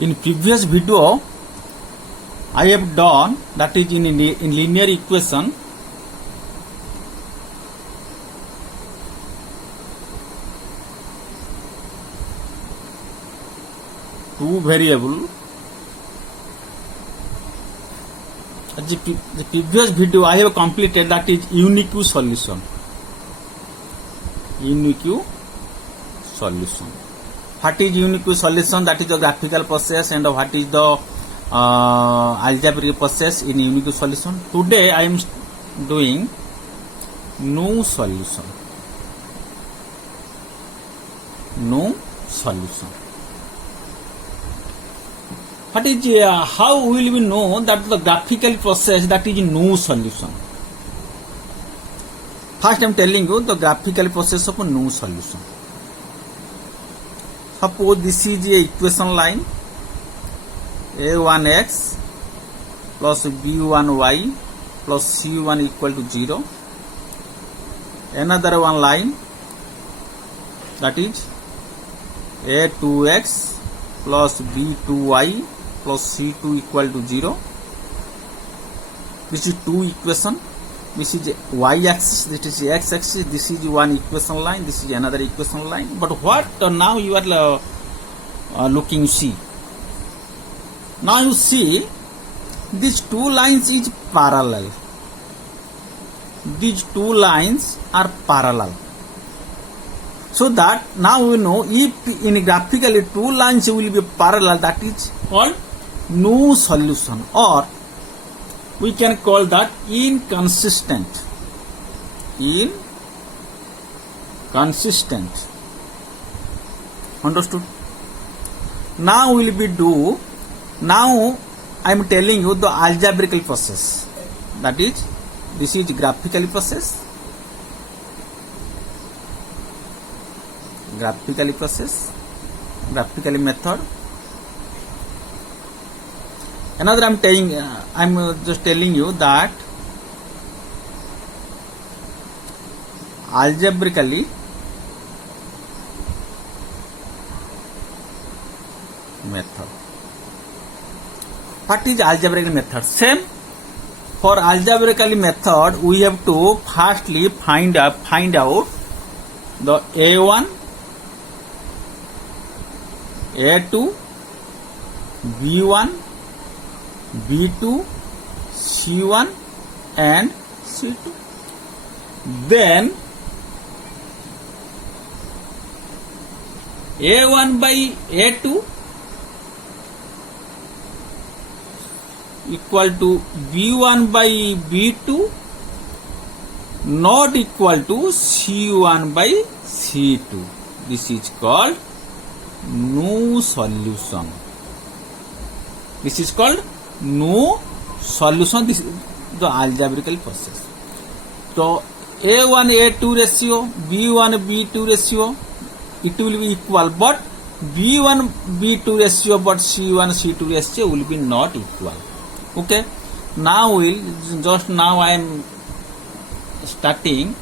In previous video, I have done that is in linear equation. Two variable. The previous video I have completed, that is unique solution. Unique solution. What is unique solution? That is the graphical process, and what is the algebraic process in unique solution. Today I am doing no solution. No solution. What is how will we know that the graphical process, that is no solution? First I am telling you the graphical process of no solution. Suppose this is a equation line, a1x plus b1y plus c1 equal to 0. Another one line, that is a2x plus b2y plus c2 equal to 0. This is two equation. This is y-axis, this is x-axis, this is one equation line, this is another equation line. But what now you are looking, see. Now you see, these two lines is parallel. These two lines are parallel. So that now we know if in graphically two lines will be parallel, that is called no solution, or we can call that inconsistent. Inconsistent. Understood? Now will be do. Now I am telling you the algebraic process. That is, this is graphical process. Graphical process. Graphical method. Another I am just telling you that algebraically method. What is algebraic method? Same. For algebraic method, we have to firstly find out the a1, a2, b1, b2, c1 and c2. Then a1 by a2 equal to b1 by b2 not equal to c1 by c2. This is called no solution. This is called no solution. This is the algebraic process. So a1 a2 ratio, b1 b2 ratio, it will be equal, but b1 b2 ratio but c1 c2 ratio will be not equal. Okay. Now I am starting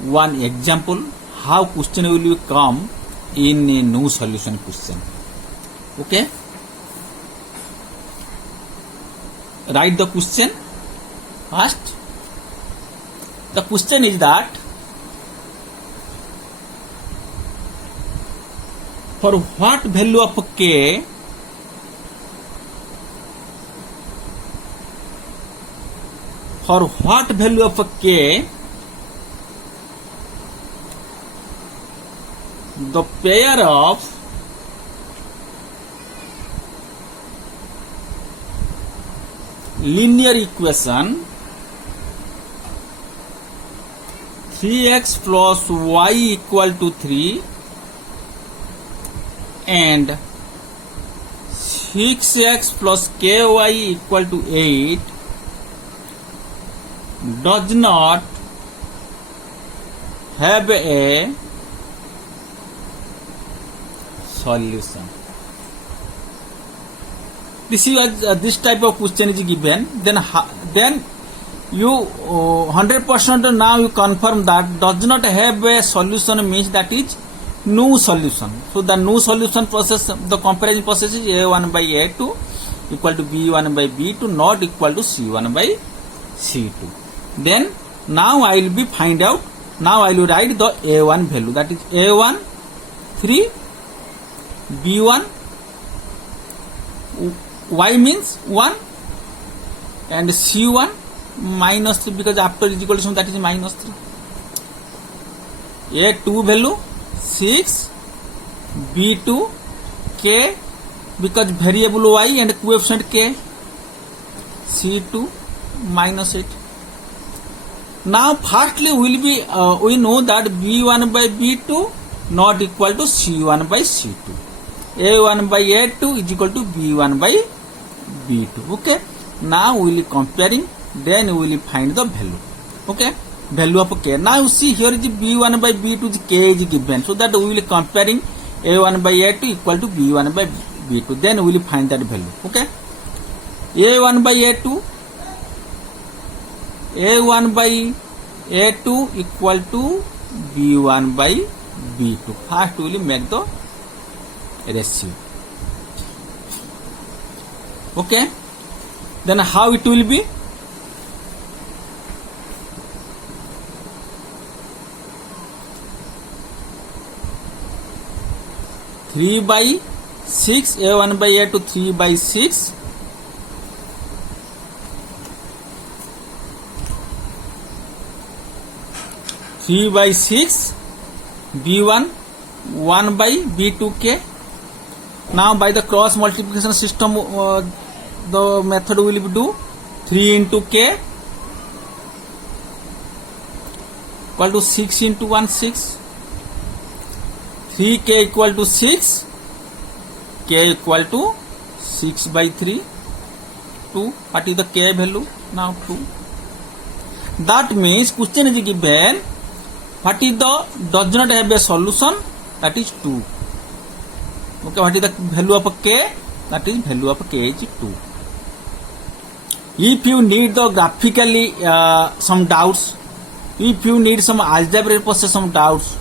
one example how question will come in a no solution question. Okay. Write the question first. The question is that for what value of k the pair of linear equation 3x plus y equal to 3 and 6x plus ky equal to 8 does not have a solution. This type of question is given, then you 100% now you confirm that does not have a solution means that is new solution. So the new solution process, the comparison process is A1 by A2 equal to B1 by B2 not equal to C1 by C2. Then now I will be find out, now I will write the A1 value, that is A1 3, B1 Y means 1 and C1 minus 3 because after is equal to that is minus 3. A2 value 6, B2 K because variable Y and coefficient K, C2 minus 8. Now firstly we know that B1 by B2 not equal to C1 by C2. A1 by A2 is equal to B1 by B2. Okay. Now we will comparing, then we will find the value. Okay. Value of K. Now you see here is B1 by B2 is K is given. So that we will comparing A1 by A2 equal to B1 by B2. Then we will find that value. Okay. A1 by A2. A1 by A2 equal to B1 by B2. First we will make the ratio. Okay. Then how it will be? Three by 6, A1 by A2 3 by 6. Three by 6, B1 1 by B2K. Now by the cross multiplication system, the method will be do 3 into K equal to 6 into 1 6. 3K equal to 6, K equal to 6 by 3, 2. What is the K value? Now 2. That means question is given, what is the does not have a solution? That is 2. Okay, what is the value of K? That is value of K is 2. If you need the graphically some doubts, if you need some algebraic process some doubts,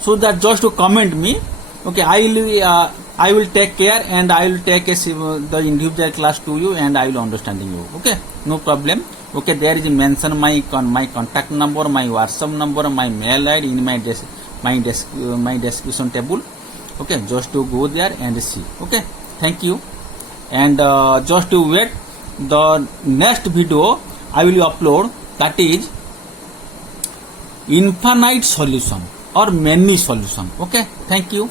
so that just to comment me. Okay, I will take care and I will take the individual class to you and I will understanding you. Okay, no problem. Okay, there is mention my contact number, my WhatsApp number, my mail ID in my description table. Okay, just to go there and see. Okay, thank you. And just to wait the next video I will upload, that is infinite solution or many solution. Okay, thank you.